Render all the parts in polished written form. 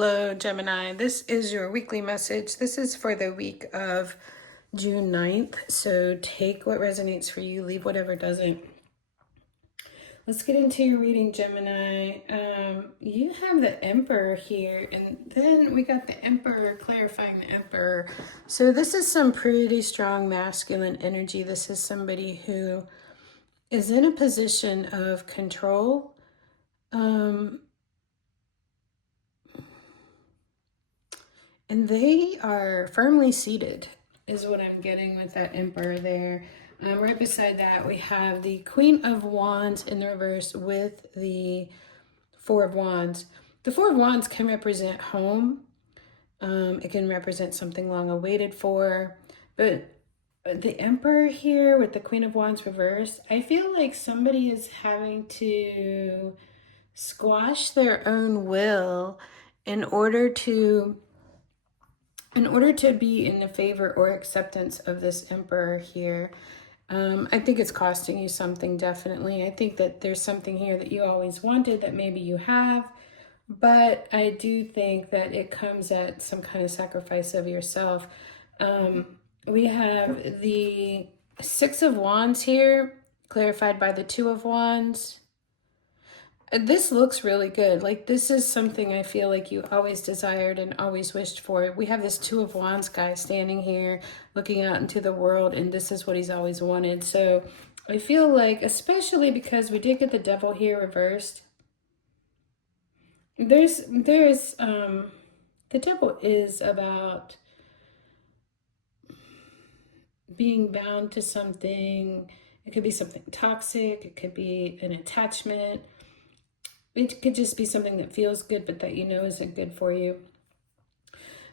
Hello, Gemini. This is your weekly message. This is for the week of June 9th. So take what resonates for you, leave whatever doesn't. Let's get into your reading, Gemini. You have the Emperor here, and then we got the Emperor clarifying the Emperor. So this is some pretty strong masculine energy. This is somebody who is in a position of control. And they are firmly seated, is what I'm getting with that Emperor there. Right beside that, we have the Queen of Wands in the reverse with the Four of Wands. The Four of Wands can represent home. It can represent something long awaited for. But the Emperor here with the Queen of Wands reverse, I feel like somebody is having to squash their own will in order to be in the favor or acceptance of this Emperor here. I think it's costing you something, definitely. I think that there's something here that you always wanted that maybe you have, but I do think that it comes at some kind of sacrifice of yourself. We have the Six of Wands here, clarified by the Two of Wands. This looks really good. Like, this is something I feel like you always desired and always wished for. We have this Two of Wands guy standing here looking out into the world, and this is what he's always wanted. So I feel like, especially because we did get the Devil here reversed, the Devil is about being bound to something. It could be something toxic. It could be an attachment. It could just be something that feels good, but that you know isn't good for you.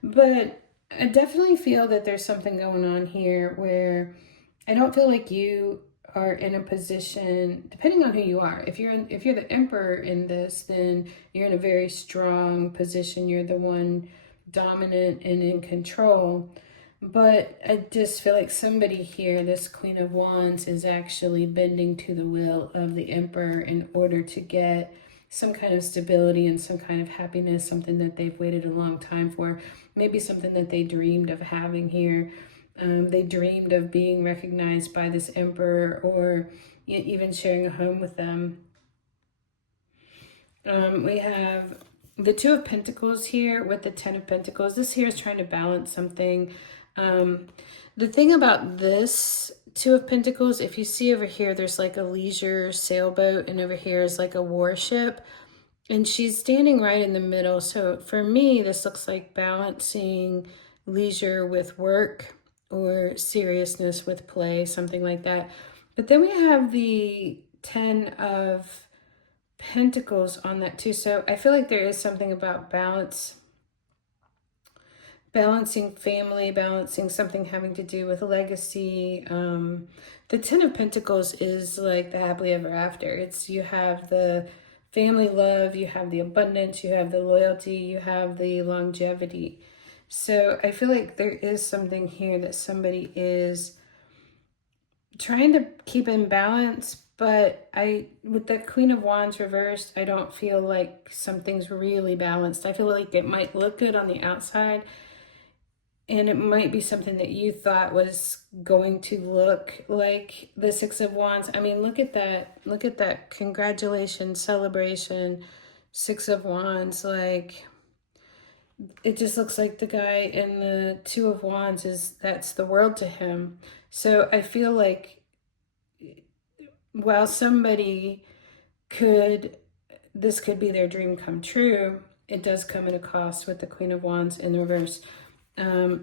But I definitely feel that there's something going on here where I don't feel like you are in a position, depending on who you are. If you're the Emperor in this, then you're in a very strong position. You're the one dominant and in control. But I just feel like somebody here, this Queen of Wands, is actually bending to the will of the Emperor in order to get some kind of stability and some kind of happiness, something that they've waited a long time for, maybe something that they dreamed of having here. They dreamed of being recognized by this Emperor, or even sharing a home with them. We have the Two of Pentacles here with the Ten of Pentacles. This here is trying to balance something. The thing about this Two of Pentacles, if you see over here, there's like a leisure sailboat, and over here is like a warship, and she's standing right in the middle. So for me, this looks like balancing leisure with work, or seriousness with play, something like that. But then we have the Ten of Pentacles on that too. So I feel like there is something about balancing family, balancing something having to do with legacy. The Ten of Pentacles is like the happily ever after. It's, you have the family love, you have the abundance, you have the loyalty, you have the longevity. So I feel like there is something here that somebody is trying to keep in balance, but with the Queen of Wands reversed, I don't feel like something's really balanced. I feel like it might look good on the outside, and it might be something that you thought was going to look like the Six of Wands. I mean, look at that. Look at that. Congratulations, celebration, Six of Wands. Like, it just looks like the guy in the Two of Wands that's the world to him. So I feel like while somebody this could be their dream come true, it does come at a cost with the Queen of Wands in the reverse.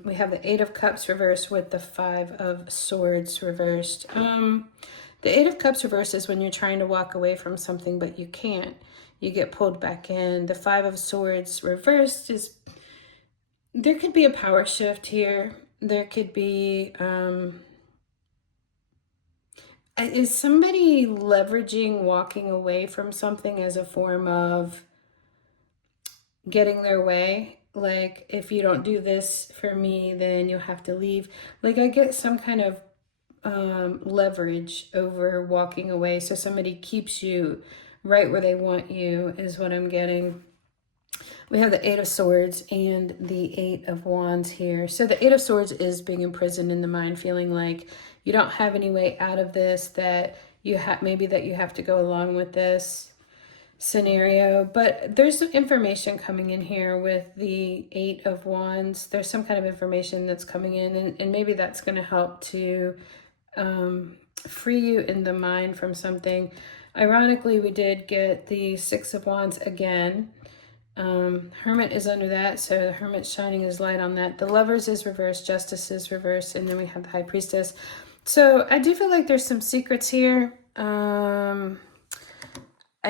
We have the Eight of Cups reversed with the Five of Swords reversed. The Eight of Cups reversed is when you're trying to walk away from something, but you can't. You get pulled back in. The Five of Swords reversed is, there could be a power shift here. There could be, is somebody leveraging walking away from something as a form of getting their way? Like, if you don't do this for me, then you'll have to leave. Like, I get some kind of leverage over walking away. So somebody keeps you right where they want you, is what I'm getting. We have the Eight of Swords and the Eight of Wands here. So the Eight of Swords is being imprisoned in the mind, feeling like you don't have any way out of this, that you have maybe that you have to go along with this scenario. But there's some information coming in here with the Eight of Wands. There's some kind of information that's coming in, and maybe that's going to help to free you in the mind from something. Ironically, we did get the Six of Wands again. Hermit is under that, so the Hermit's shining his light on that. The Lovers is reversed, Justice is reversed, and then we have the High Priestess. So I do feel like there's some secrets here. I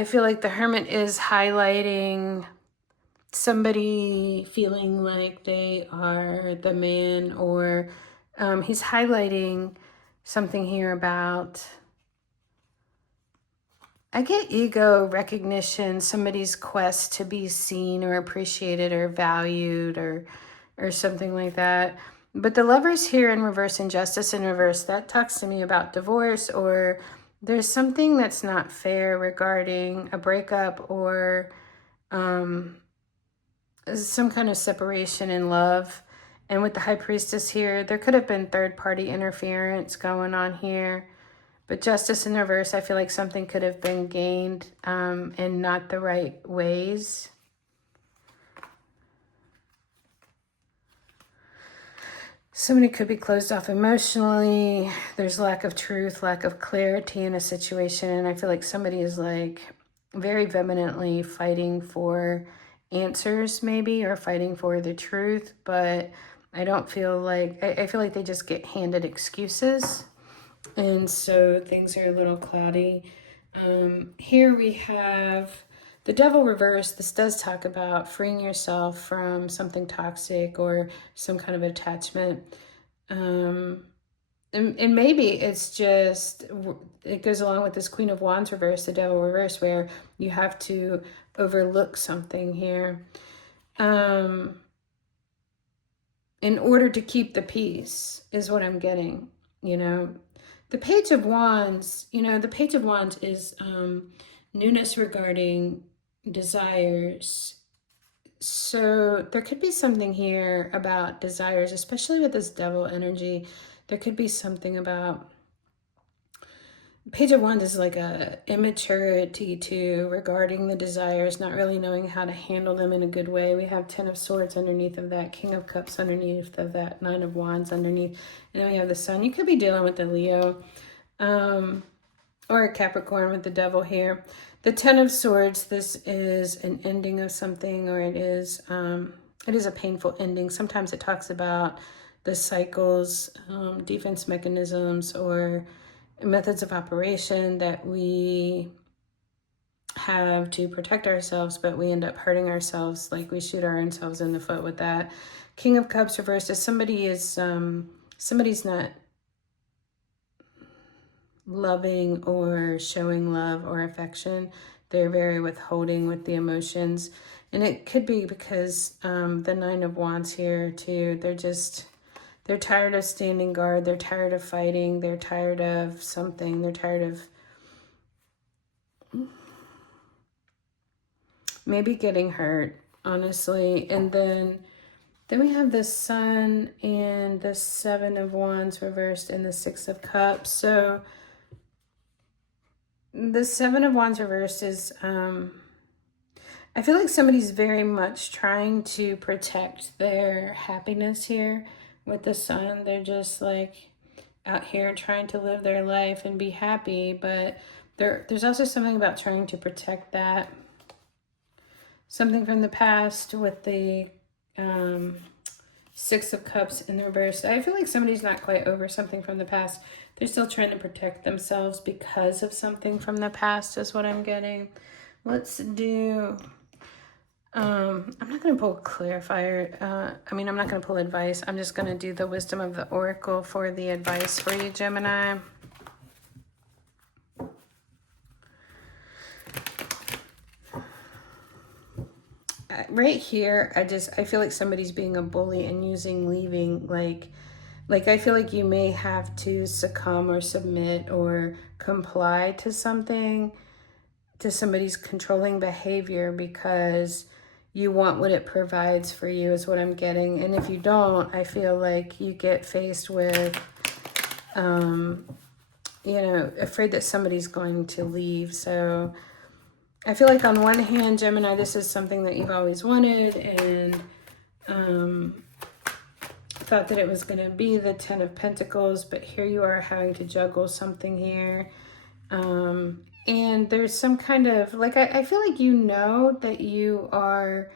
feel like the Hermit is highlighting somebody feeling like they are the man, or he's highlighting something here about, I get ego recognition, somebody's quest to be seen or appreciated or valued or something like that. But the Lovers here in reverse and Justice in reverse, that talks to me about divorce, or there's something that's not fair regarding a breakup, or some kind of separation in love. And with the High Priestess here, there could have been third-party interference going on here. But Justice in reverse, I feel like something could have been gained in not the right ways. Somebody could be closed off emotionally. There's lack of truth, lack of clarity in a situation. And I feel like somebody is like very vehemently fighting for answers maybe, or fighting for the truth. But I don't feel like, I feel like they just get handed excuses. And so things are a little cloudy. Here we have the Devil reversed. This does talk about freeing yourself from something toxic or some kind of attachment. And maybe it's just, it goes along with this Queen of Wands reverse, the Devil reverse, where you have to overlook something here in order to keep the peace, is what I'm getting, you know. The Page of Wands, you know, the Page of Wands is newness regarding desires. So there could be something here about desires, especially with this Devil energy. There could be something about, Page of Wands is like a immaturity too regarding the desires, not really knowing how to handle them in a good way. We have Ten of Swords underneath of that, King of Cups underneath of that, Nine of Wands underneath, and then we have the Sun. You could be dealing with the Leo or a Capricorn with the Devil here. The Ten of Swords, this is an ending of something, or it is a painful ending. Sometimes it talks about the cycles, defense mechanisms, or methods of operation that we have to protect ourselves, but we end up hurting ourselves, like we shoot our own selves in the foot with that. King of Cups reversed is somebody's not loving or showing love or affection. They're very withholding with the emotions, and it could be because the Nine of Wands here too, they're tired of standing guard. They're tired of fighting. They're tired of something. They're tired of maybe getting hurt, honestly. And then we have the Sun and the Seven of Wands reversed and the Six of Cups. So the Seven of Wands reversed is, I feel like somebody's very much trying to protect their happiness here. With the Sun, they're just like out here trying to live their life and be happy, but there's also something about trying to protect that. Something from the past with the Six of Cups in the reverse. I feel like somebody's not quite over something from the past. They're still trying to protect themselves because of something from the past, is what I'm getting. Let's do... I'm not going to pull clarifier. I'm not going to pull advice. I'm just going to do the wisdom of the oracle for the advice for you, Gemini. Right here, I feel like somebody's being a bully and using leaving, like I feel like you may have to succumb or submit or comply to something, to somebody's controlling behavior, because you want what it provides for you is what I'm getting. And if you don't, I feel like you get faced with, you know, afraid that somebody's going to leave. So I feel like on one hand, Gemini, this is something that you've always wanted and thought that it was going to be the Ten of Pentacles, but here you are having to juggle something here. And there's some kind of, like, I feel like you know that you are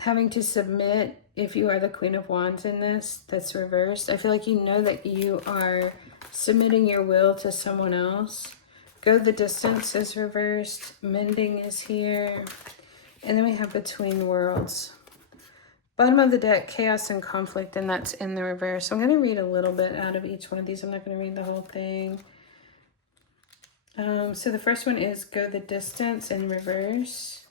having to submit if you are the Queen of Wands in this, that's reversed. I feel like you know that you are submitting your will to someone else. Go the distance is reversed. Mending is here. And then we have between worlds. Bottom of the deck, chaos and conflict, and that's in the reverse. So I'm going to read a little bit out of each one of these. I'm not going to read the whole thing. So the first one is go the distance in reverse.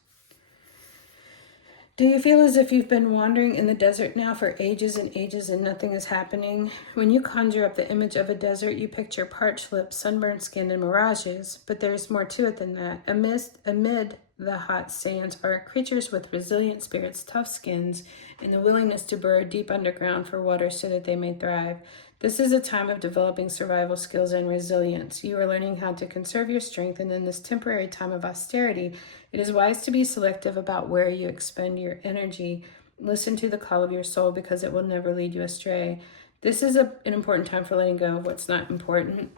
Do you feel as if you've been wandering in the desert now for ages and ages and nothing is happening? When you conjure up the image of a desert, you picture parched lips, sunburned skin, and mirages. But there's more to it than that. Amid the hot sands are creatures with resilient spirits, tough skins, and the willingness to burrow deep underground for water so that they may thrive. This is a time of developing survival skills and resilience. You are learning how to conserve your strength, and in this temporary time of austerity, it is wise to be selective about where you expend your energy. Listen to the call of your soul because it will never lead you astray. This is an important time for letting go of what's not important.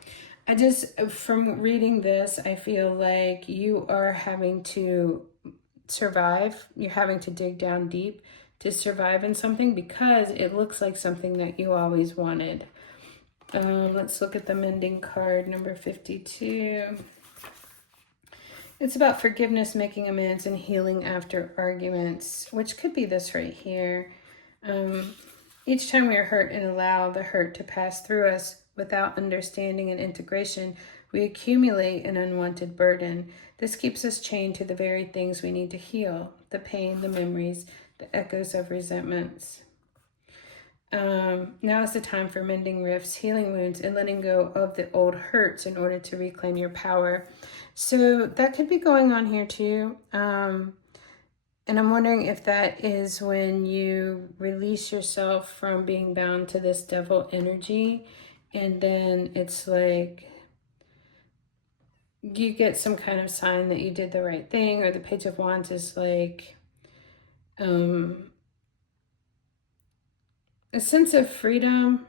From reading this, I feel like you are having to survive. You're having to dig down deep to survive in something because it looks like something that you always wanted. Let's look at the mending card, number 52. It's about forgiveness, making amends, and healing after arguments, which could be this right here. Each time we are hurt and allow the hurt to pass through us without understanding and integration, we accumulate an unwanted burden. This keeps us chained to the very things we need to heal, the pain, the memories, the echoes of resentments. Now is the time for mending rifts, healing wounds, and letting go of the old hurts in order to reclaim your power. So that could be going on here too. And I'm wondering if that is when you release yourself from being bound to this devil energy. And then it's like you get some kind of sign that you did the right thing, or the Page of Wands is like a sense of freedom,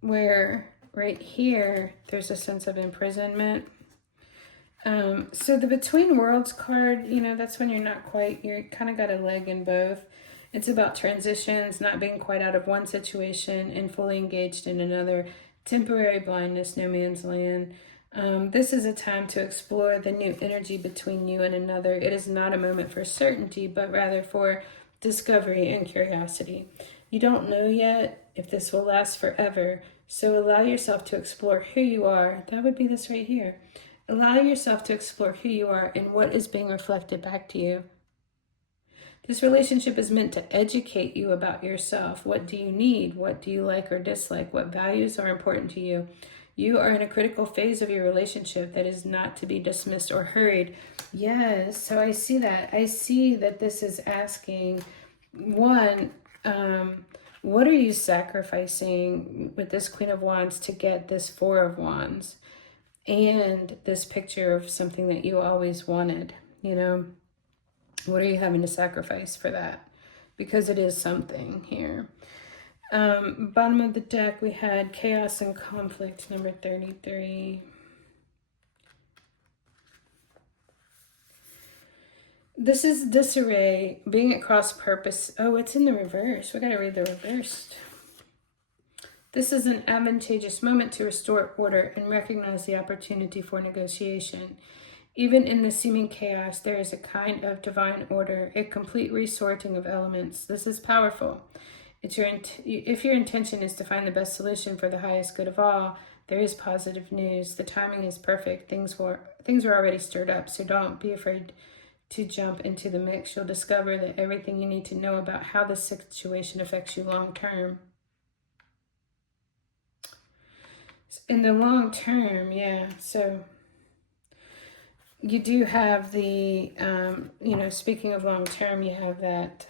where right here there's a sense of imprisonment. So the Between Worlds card, you know, that's when you're kind of got a leg in both. It's about transitions, not being quite out of one situation and fully engaged in another. Temporary blindness, no man's land. This is a time to explore the new energy between you and another. It is not a moment for certainty, but rather for discovery and curiosity. You don't know yet if this will last forever, so allow yourself to explore who you are. That would be this right here. Allow yourself to explore who you are and what is being reflected back to you. This relationship is meant to educate you about yourself. What do you need? What do you like or dislike? What values are important to you? You are in a critical phase of your relationship that is not to be dismissed or hurried. Yes, so I see that. I see that this is asking, one, what are you sacrificing with this Queen of Wands to get this Four of Wands? And this picture of something that you always wanted, you know? What are you having to sacrifice for that? Because it is something here. Bottom of the deck, we had chaos and conflict, number 33. This is disarray, being at cross purpose. Oh, it's in the reverse. We got to read the reversed. This is an advantageous moment to restore order and recognize the opportunity for negotiation. Even in the seeming chaos, there is a kind of divine order, a complete resorting of elements. This is powerful. If your intention is to find the best solution for the highest good of all, there is positive news. The timing is perfect. Things were already stirred up, so don't be afraid to jump into the mix. You'll discover that everything you need to know about how the situation affects you long term. In the long term, yeah, so you do have the, you know, speaking of long term, you have that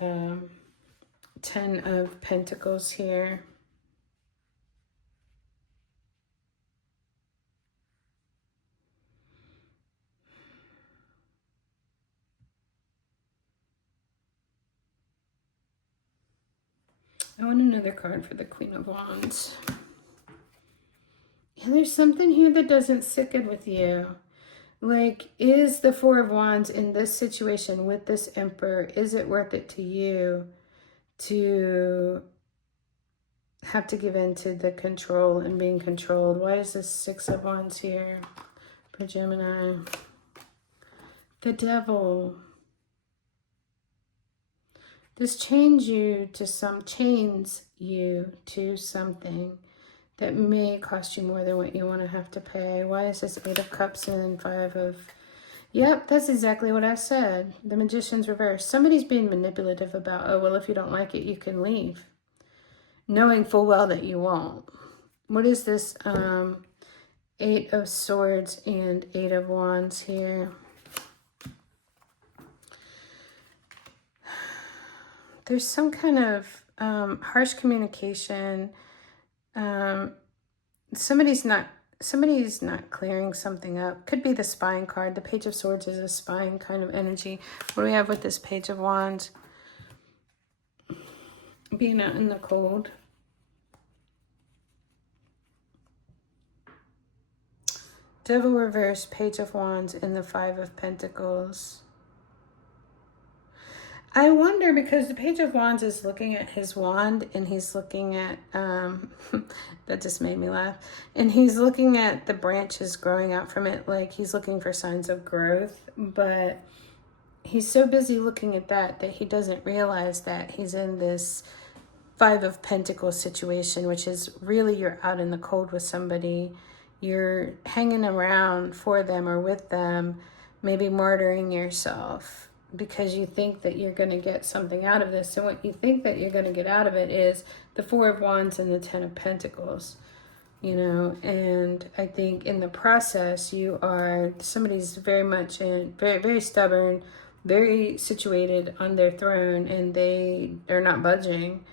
10 of Pentacles here. I want another card for the Queen of Wands. And there's something here that doesn't sit good with you. Like, is the Four of Wands in this situation with this Emperor, is it worth it to you to have to give in to the control and being controlled? Why is this Six of Wands here for Gemini? The Devil. This chains you to something that may cost you more than what you want to have to pay. Why is this Eight of Cups and Five of... Yep, that's exactly what I said. The Magician's reverse. Somebody's being manipulative about, oh, well, if you don't like it, you can leave. Knowing full well that you won't. What is this Eight of Swords and Eight of Wands here? There's some kind of harsh communication. Somebody's not clearing something up. Could be the spying card. The Page of Swords is a spying kind of energy. What do we have with this Page of Wands? Being out in the cold. Devil reverse, Page of Wands, and the Five of Pentacles. I wonder, because the Page of Wands is looking at his wand, and he's looking at, that just made me laugh, and he's looking at the branches growing out from it, like he's looking for signs of growth, but he's so busy looking at that he doesn't realize that he's in this Five of Pentacles situation, which is really you're out in the cold with somebody, you're hanging around for them or with them, maybe martyring yourself, because you think that you're going to get something out of this. And what you think that you're going to get out of it is the Four of Wands and the Ten of Pentacles, you know. And I think in the process, somebody's very much very, very stubborn, very situated on their throne, and they are not budging.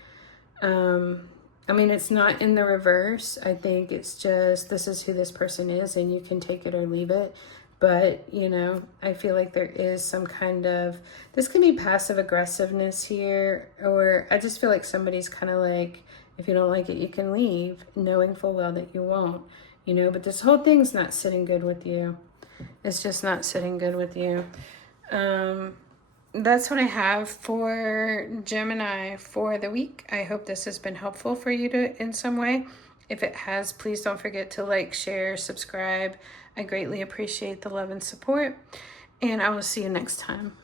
I mean, it's not in the reverse. I think it's just, this is who this person is, and you can take it or leave it. But, you know, I feel like there is some kind of, this can be passive aggressiveness here, or I just feel like somebody's kind of like, if you don't like it, you can leave, knowing full well that you won't, you know. But this whole thing's not sitting good with you. It's just not sitting good with you. That's what I have for Gemini for the week. I hope this has been helpful for you in some way. If it has, please don't forget to like, share, subscribe. I greatly appreciate the love and support, and I will see you next time.